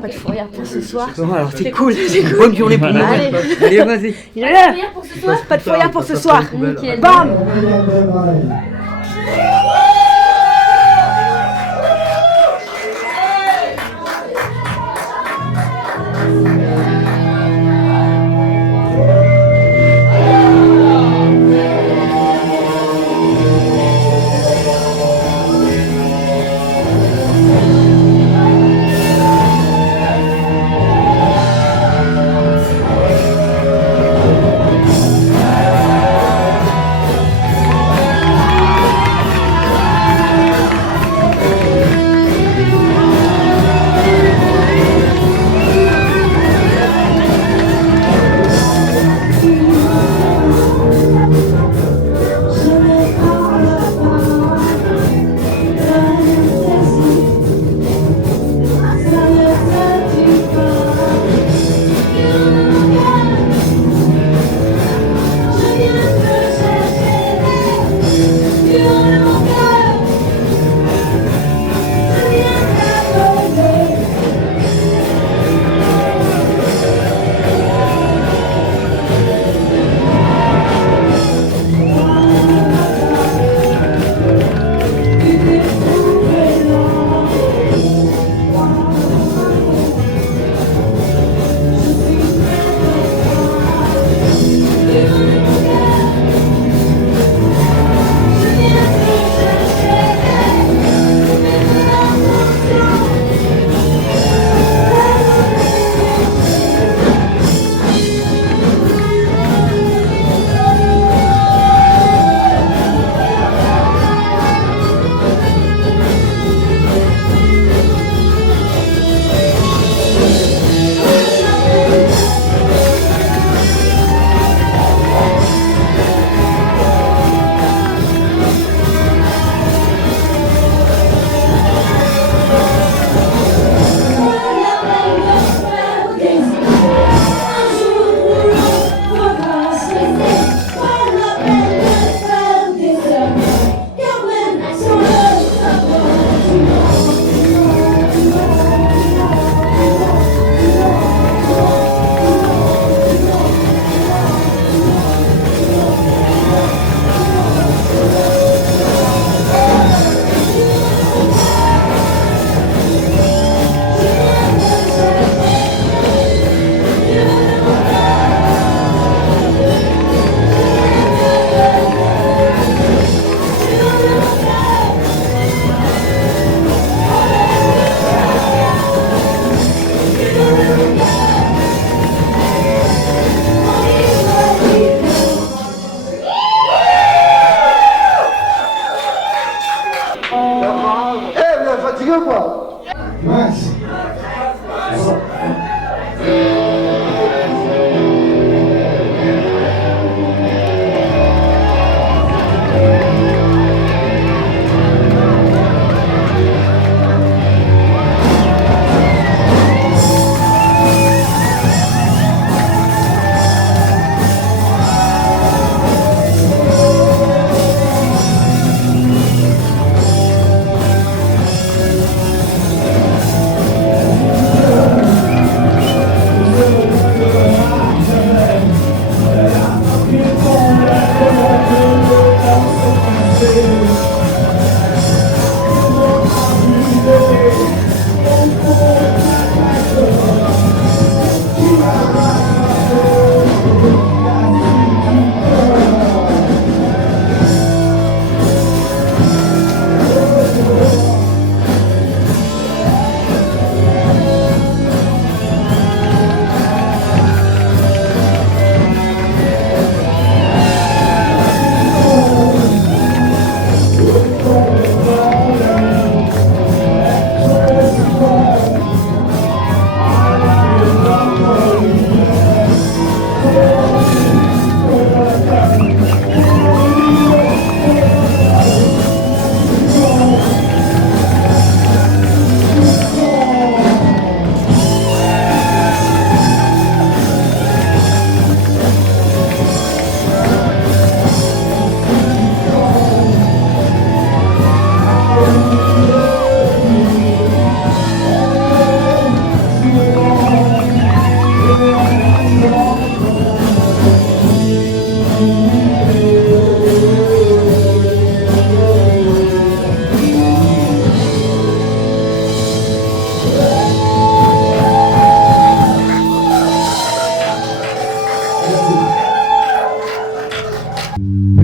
Pas de fourrière pour ce soir. Bon, alors c'est cool, c'est une bonne journée pour nous. Allez. Allez, vas-y. Il est là. Pour ce soir. Pas de fourrière pour ce soir. Nickel. Bam. Eh, vous êtes fatigué ou quoi? Mince.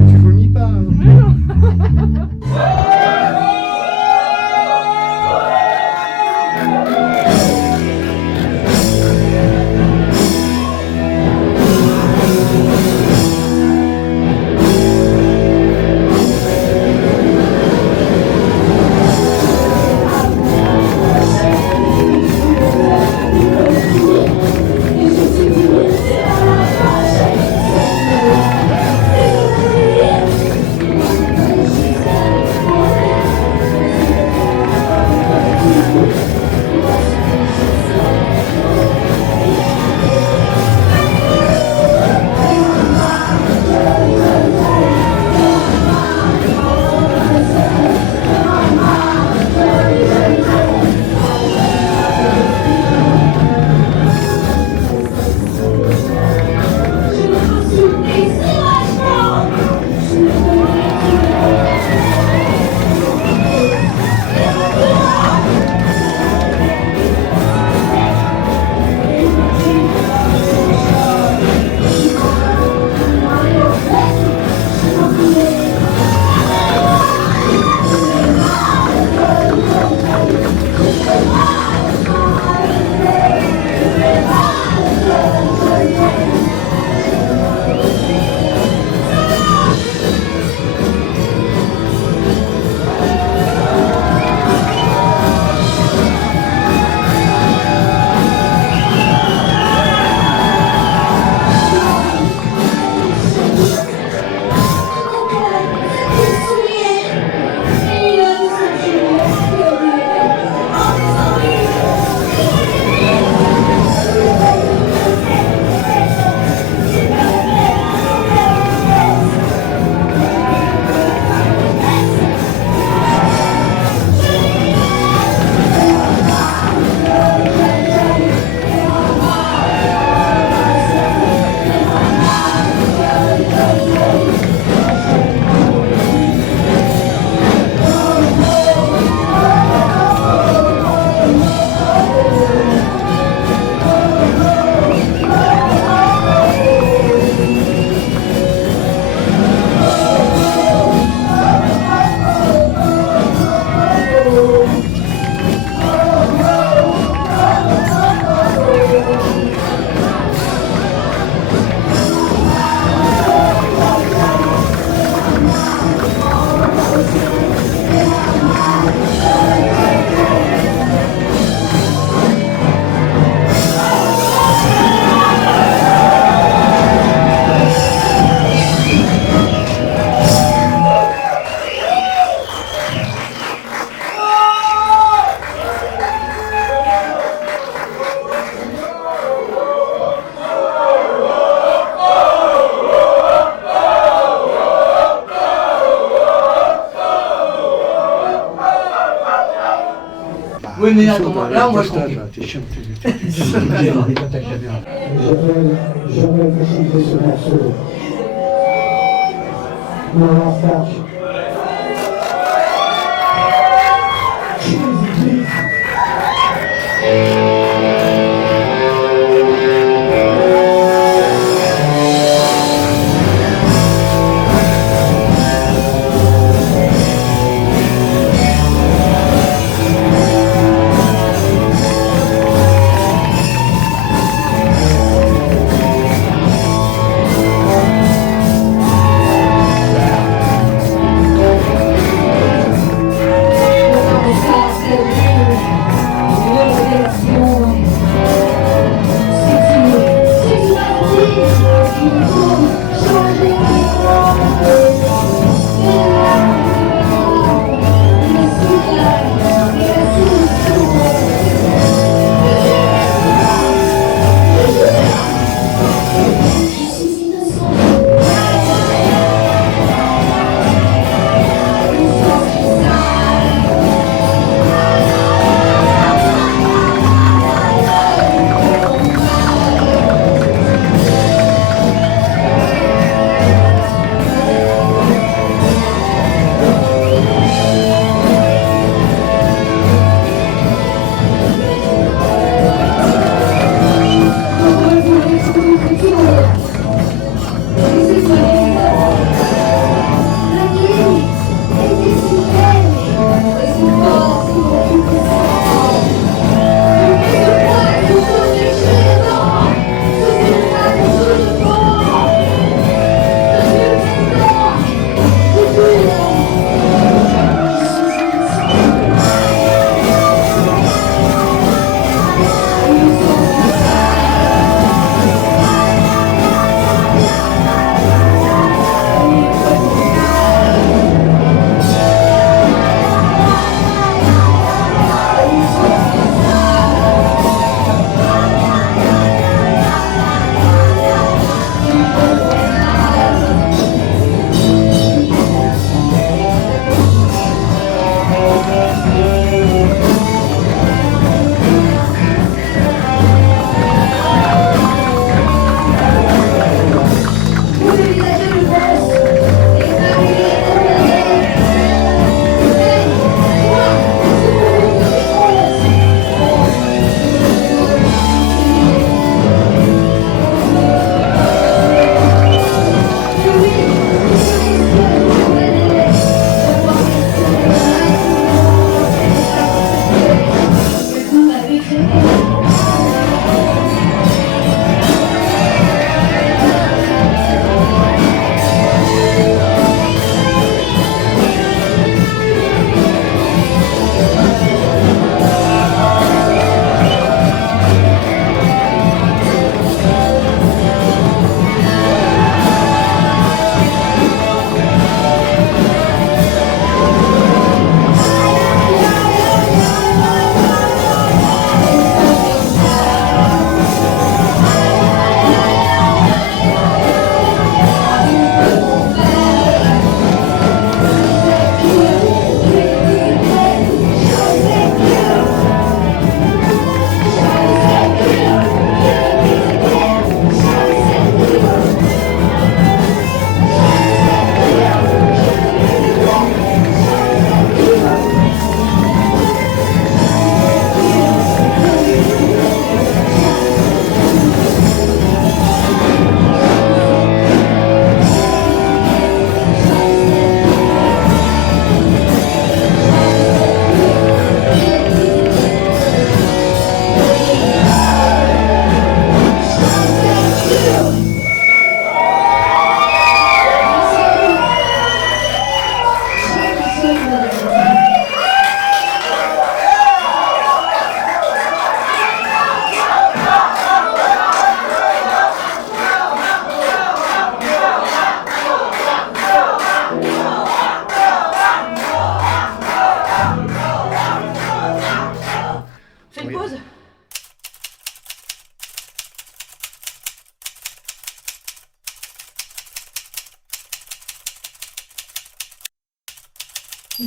Tu vomis pas, hein? Oui, mais attends, là, moi, je comprends. T'es chiant, Je réfléchissais ce morceau.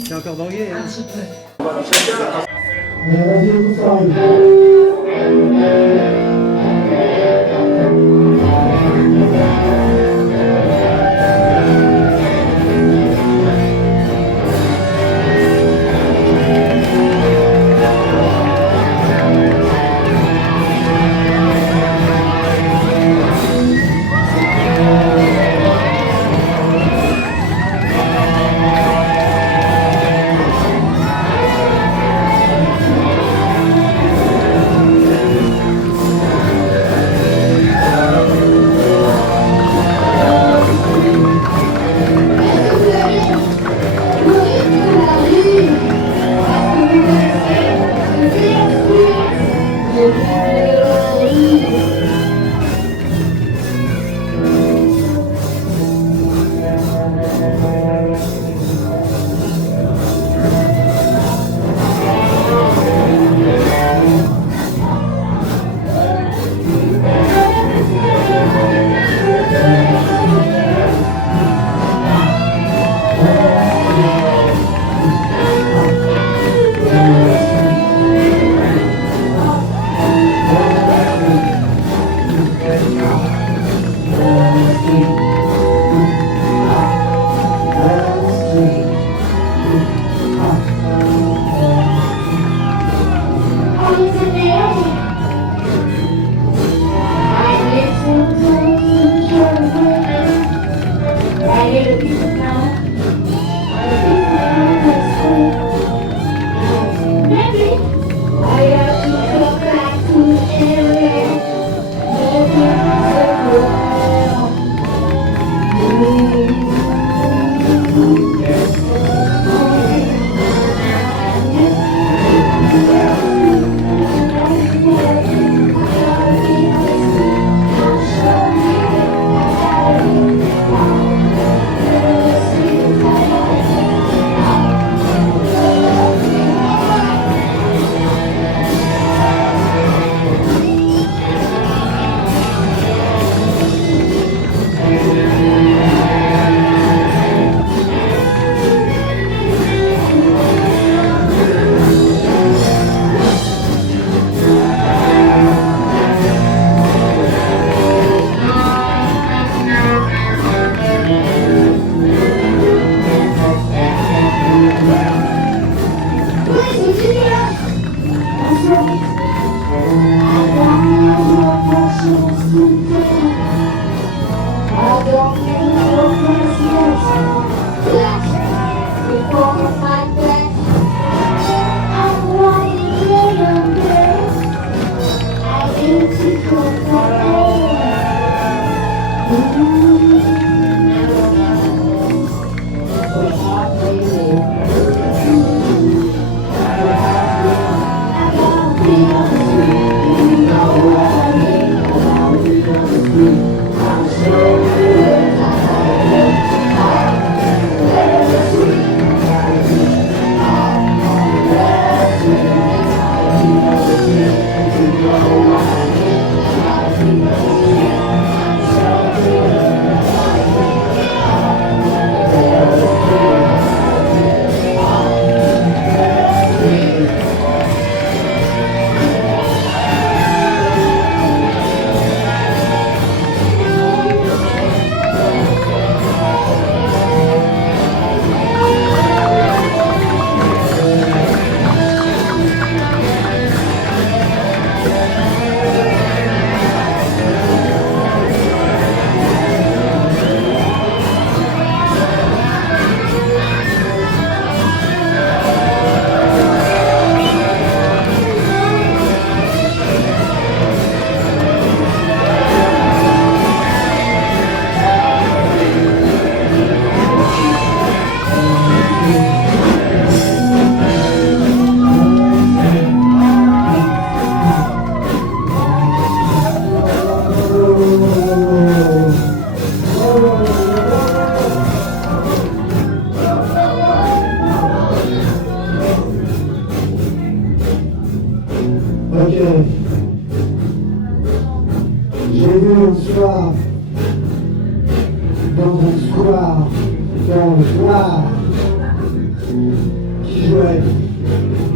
T'es encore drogué, hein? Un petit peu. Vas-y, écoute ça.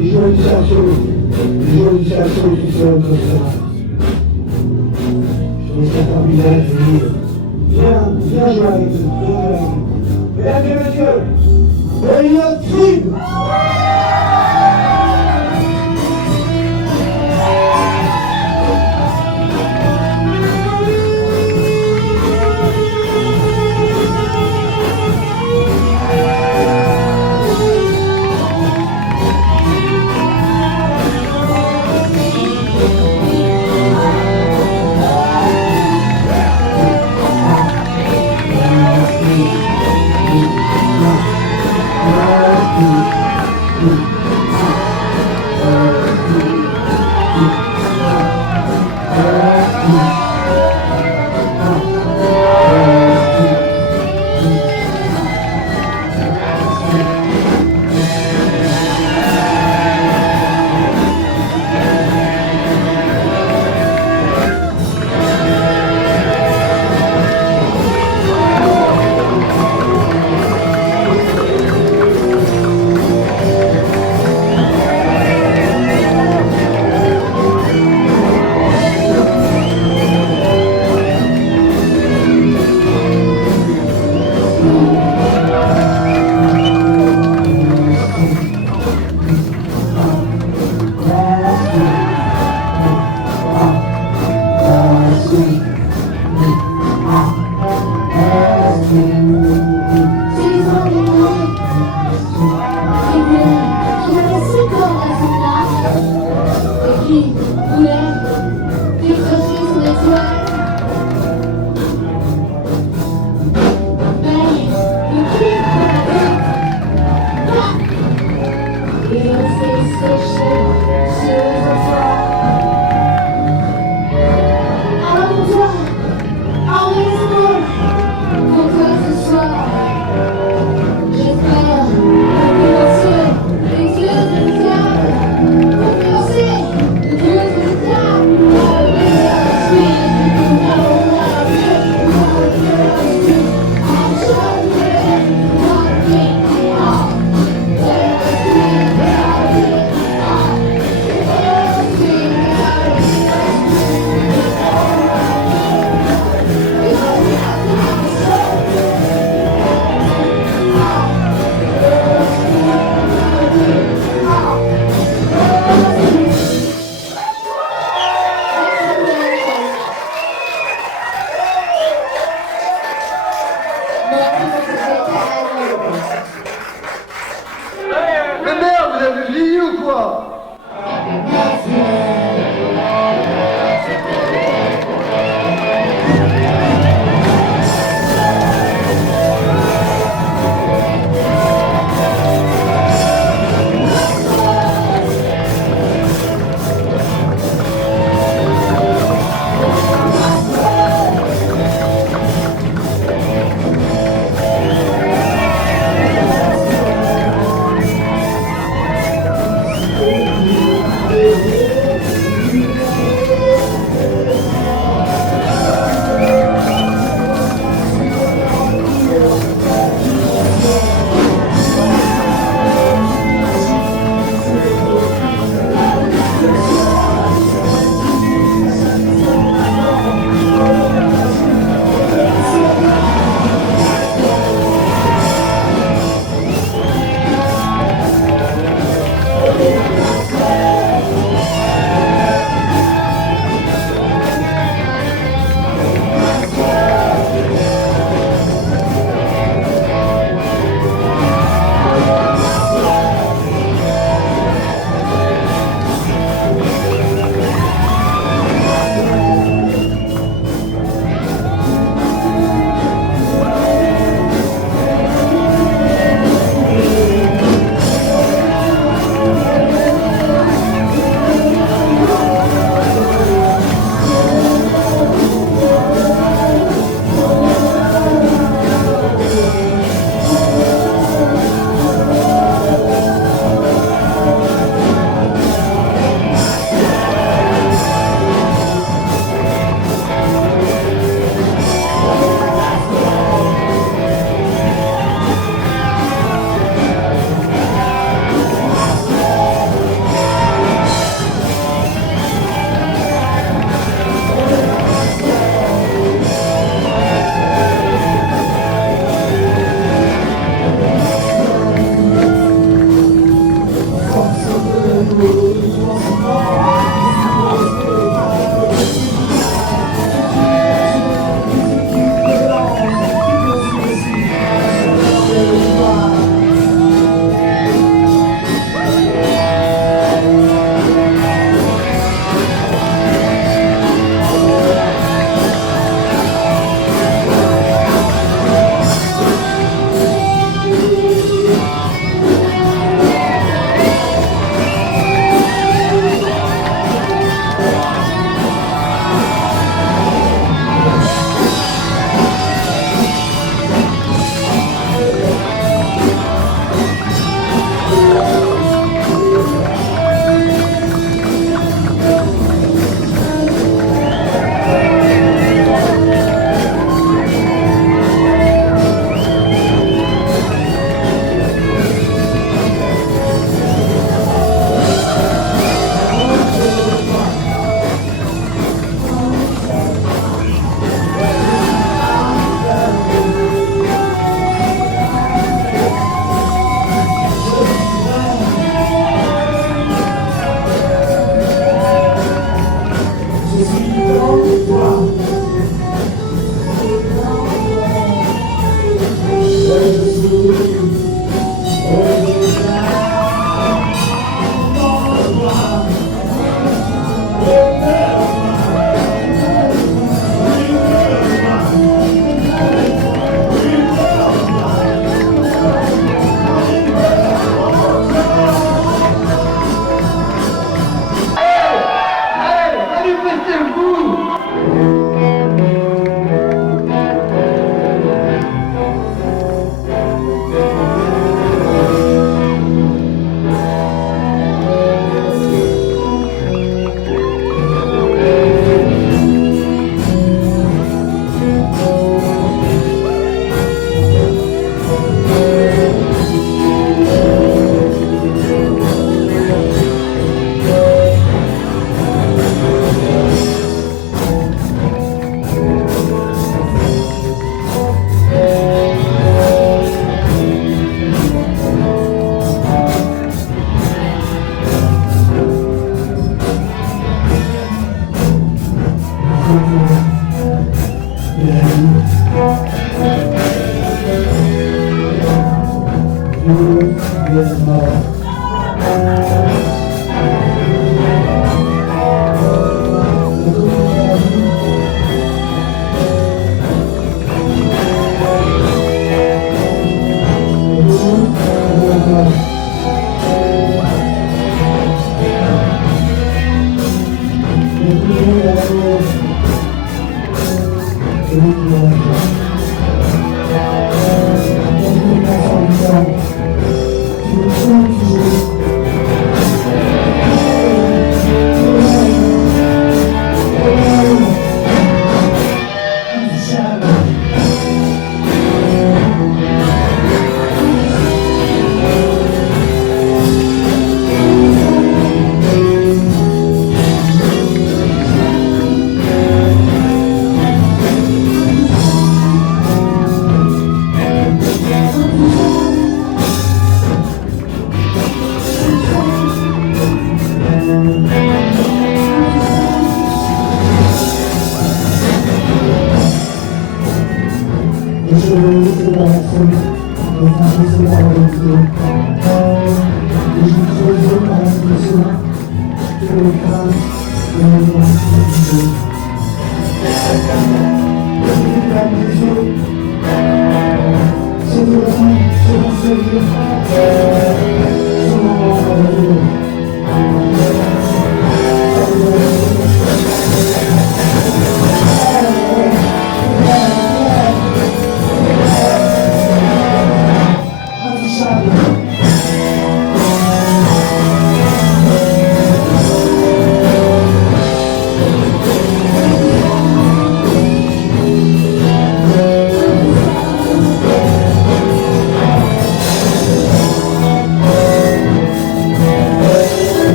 Les jours du cerceau, tu seras comme ça. Je laisse ta formidable venir. Viens jouer avec nous, Mesdames et messieurs, Elliot Fried.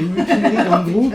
y a une mutinerie dans le groupe.